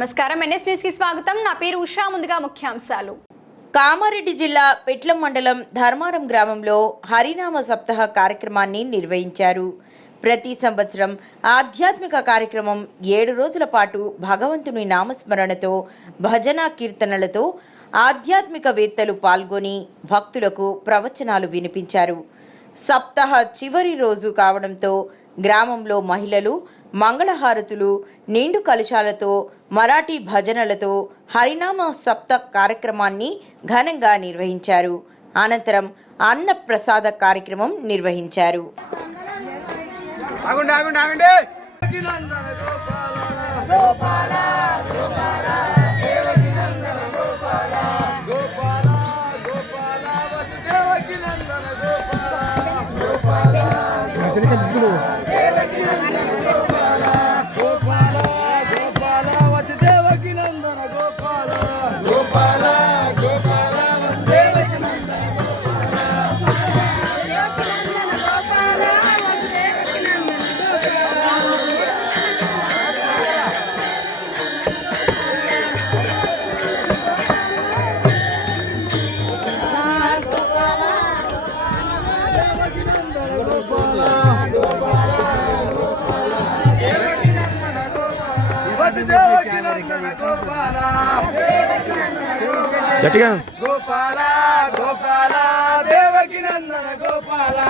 నమస్కారం NS news కి స్వాగతం. నా పేరు ఉషా. ముందుగా ముఖ్యాంశాలు. కామారెడ్డి జిల్లా పెట్లం మండలం ధర్మారం గ్రామంలో హరినామ సప్తాహ కార్యక్రమాన్ని నిర్వహించారు. ప్రతి సంవత్సరం ఆధ్యాత్మిక కార్యక్రమం 7 రోజుల పాటు భగవంతుని నామస్మరణతో భజన కీర్తనలతో ఆధ్యాత్మికవేత్తలు పాల్గొని భక్తులకు ప్రవచనాలు వినిపించారు. సప్తాహ చివరి రోజు కావడంతో గ్రామంలో మహిళలు మంగళహారతులు, నిండు కలశాలతో, మరాఠీ భజనలతో హరినామ సప్త కార్యక్రమాన్ని ఘనంగా నిర్వహించారు. అనంతరం అన్న ప్రసాద కార్యక్రమం నిర్వహించారు. గట్టిగా గోపాల గోపాల దేవకి నందన గోపాల